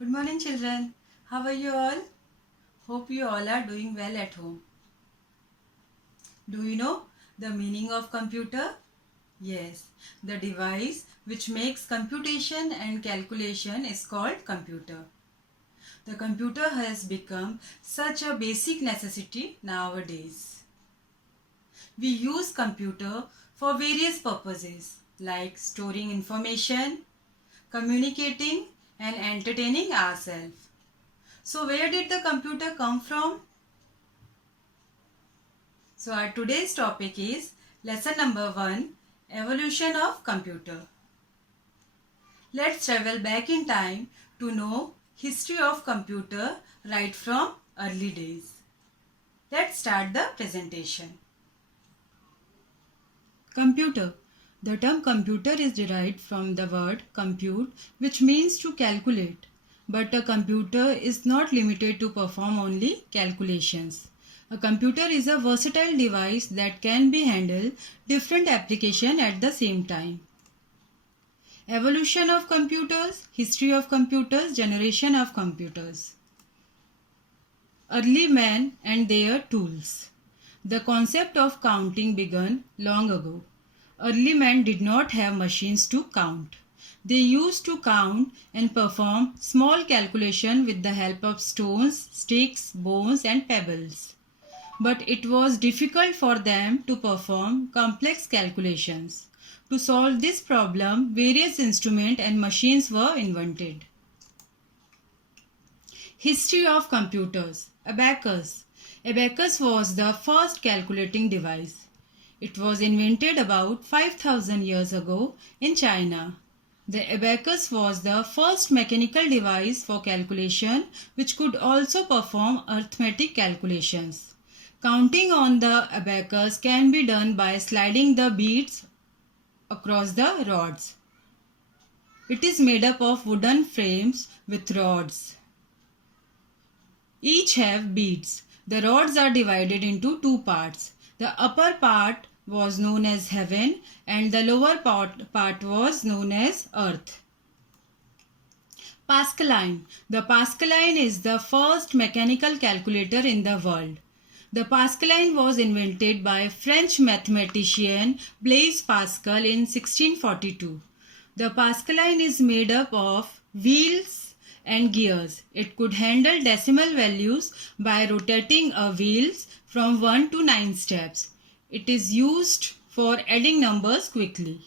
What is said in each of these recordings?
Good morning, children. How are you all? Hope you all are doing well at home. Do you know the meaning of computer? Yes, the device which makes computation and calculation is called computer. The computer has become such a basic necessity nowadays. We use computer for various purposes like storing information, communicating and entertaining ourselves. So where did the computer come from? So our today's topic is lesson number 1, evolution of computer. Let's travel back in time to know history of computer right from early days. Let's start the presentation. Computer. The term computer is derived from the word compute, which means to calculate. But a computer is not limited to perform only calculations. A computer is a versatile device that can be handle different applications at the same time. Evolution of computers, history of computers, generation of computers. Early man and their tools. The concept of counting began long ago. Early men did not have machines to count. They used to count and perform small calculation with the help of stones, sticks, bones and pebbles. But it was difficult for them to perform complex calculations. To solve this problem, various instruments and machines were invented. History of computers. Abacus. Abacus was the first calculating device. It was invented about 5000 years ago in China. The abacus was the first mechanical device for calculation which could also perform arithmetic calculations. Counting on the abacus can be done by sliding the beads across the rods. It is made up of wooden frames with rods. Each have beads. The rods are divided into two parts. The upper part was known as heaven and the lower part was known as earth. Pascaline. The Pascaline is the first mechanical calculator in the world. The Pascaline was invented by French mathematician Blaise Pascal in 1642. The Pascaline is made up of wheels and gears. It could handle decimal values by rotating a wheels from 1 to 9 steps. It is used for adding numbers quickly.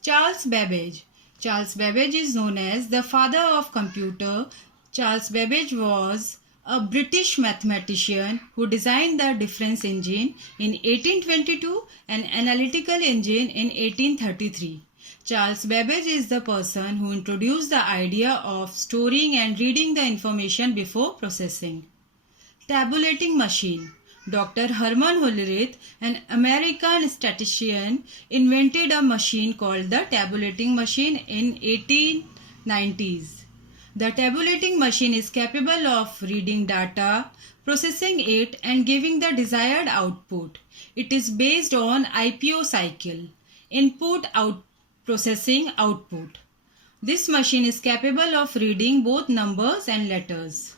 Charles Babbage. Charles Babbage is known as the father of computer. Charles Babbage was a British mathematician who designed the difference engine in 1822 and analytical engine in 1833. Charles Babbage is the person who introduced the idea of storing and reading the information before processing. Tabulating machine. Dr. Herman Hollerith, an American statistician, invented a machine called the tabulating machine in 1890s. The tabulating machine is capable of reading data, processing it and giving the desired output. It is based on IPO cycle, input, processing, output. This machine is capable of reading both numbers and letters.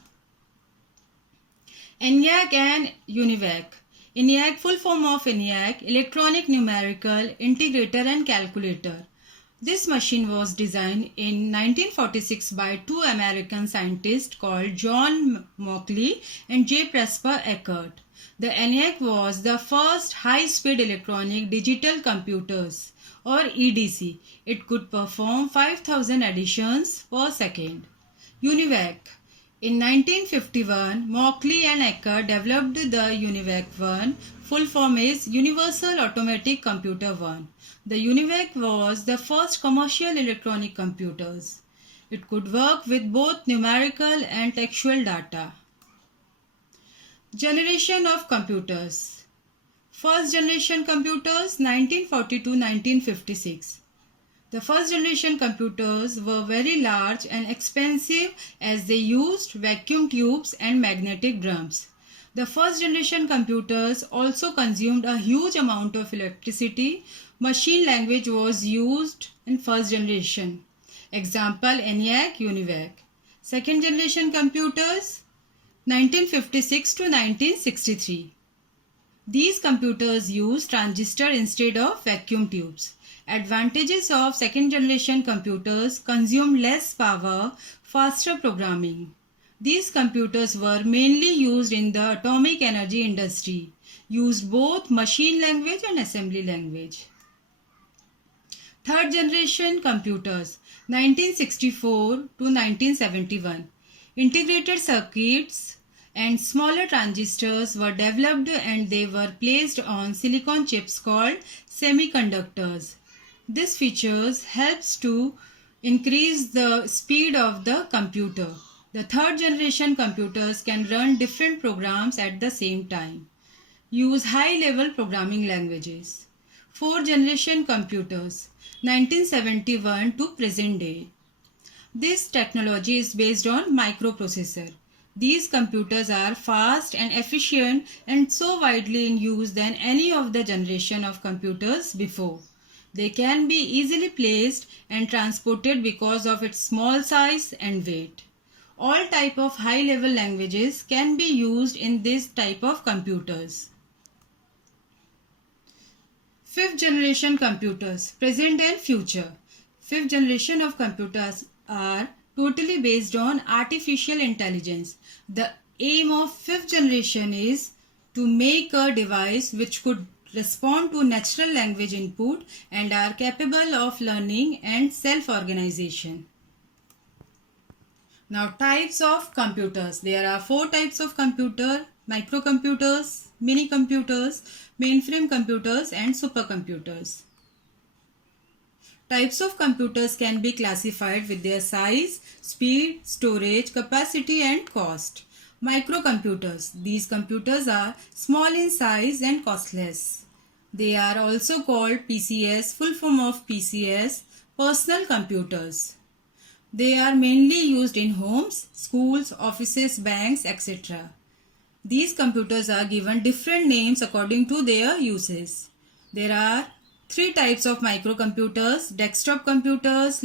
ENIAC and UNIVAC. ENIAC, full form of ENIAC, Electronic Numerical Integrator and Calculator. This machine was designed in 1946 by two American scientists called John Mauchly and J. Presper Eckert. The ENIAC was the first high-speed electronic digital computers or EDC. It could perform 5000 additions per second. UNIVAC. In 1951, Mauchly and Eckert developed the UNIVAC-1. Full form is Universal Automatic Computer 1. The UNIVAC was the first commercial electronic computers. It could work with both numerical and textual data. Generation of computers. First generation computers 1940 to 1956. The first generation computers were very large and expensive as they used vacuum tubes and magnetic drums. The first generation computers also consumed a huge amount of electricity. Machine language was used in first generation. Example, ENIAC, UNIVAC. Second generation computers, 1956 to 1963. These computers use transistor instead of vacuum tubes. Advantages of second generation computers: consume less power, faster programming. These computers were mainly used in the atomic energy industry, used both machine language and assembly language. Third generation computers, 1964 to 1971. Integrated circuits and smaller transistors were developed and they were placed on silicon chips called semiconductors. This features helps to increase the speed of the computer. The third generation computers can run different programs at the same time. Use high level programming languages. Fourth generation computers, 1971 to present day. This technology is based on microprocessor. These computers are fast and efficient and so widely in use than any of the generation of computers before. They can be easily placed and transported because of its small size and weight. All type of high level languages can be used in this type of computers. Fifth generation computers, present and future. Fifth generation of computers are totally based on artificial intelligence. The aim of fifth generation is to make a device which could respond to natural language input and are capable of learning and self-organization. Now, types of computers. There are 4 types of computer: microcomputers, mini computers, mainframe computers and supercomputers. Types of computers can be classified with their size, speed, storage, capacity and cost. Microcomputers. These computers are small in size and costless. They are also called PCS, full form of PCS, personal computers. They are mainly used in homes, schools, offices, banks, etc. These computers are given different names according to their uses. There are 3 types of microcomputers: desktop computers,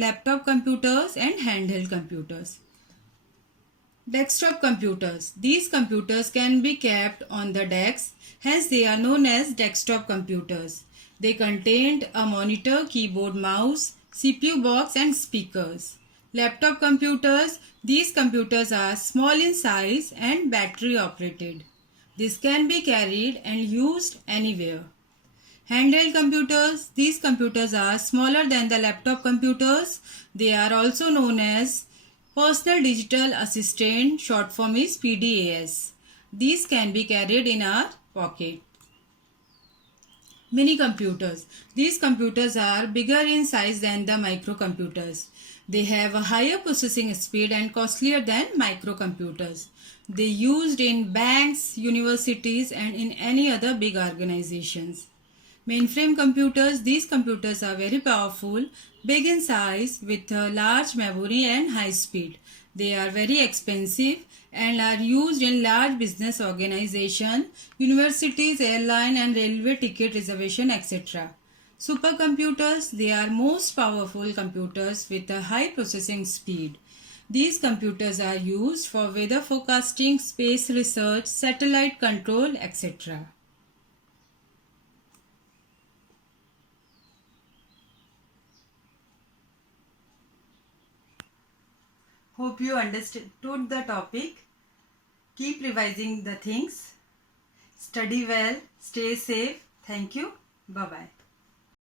laptop computers and handheld computers. Desktop computers. These computers can be kept on the desk, hence they are known as desktop computers. They contained a monitor, keyboard, mouse, CPU box and speakers. Laptop computers. These computers are small in size and battery operated. This can be carried and used anywhere. Handheld computers. These computers are smaller than the laptop computers. They are also known as personal digital assistant, short form is PDAS. These can be carried in our pocket. Mini computers. These computers are bigger in size than the microcomputers. They have a higher processing speed and costlier than microcomputers. They used in banks, universities and in any other big organizations. Mainframe computers. These computers are very powerful, big in size with a large memory and high speed. They are very expensive and are used in large business organizations, universities, airline and railway ticket reservation, etc. Supercomputers. They are most powerful computers with a high processing speed. These computers are used for weather forecasting, space research, satellite control, etc. Hope you understood the topic. Keep revising the things. Study well. Stay safe. Thank you. Bye-bye.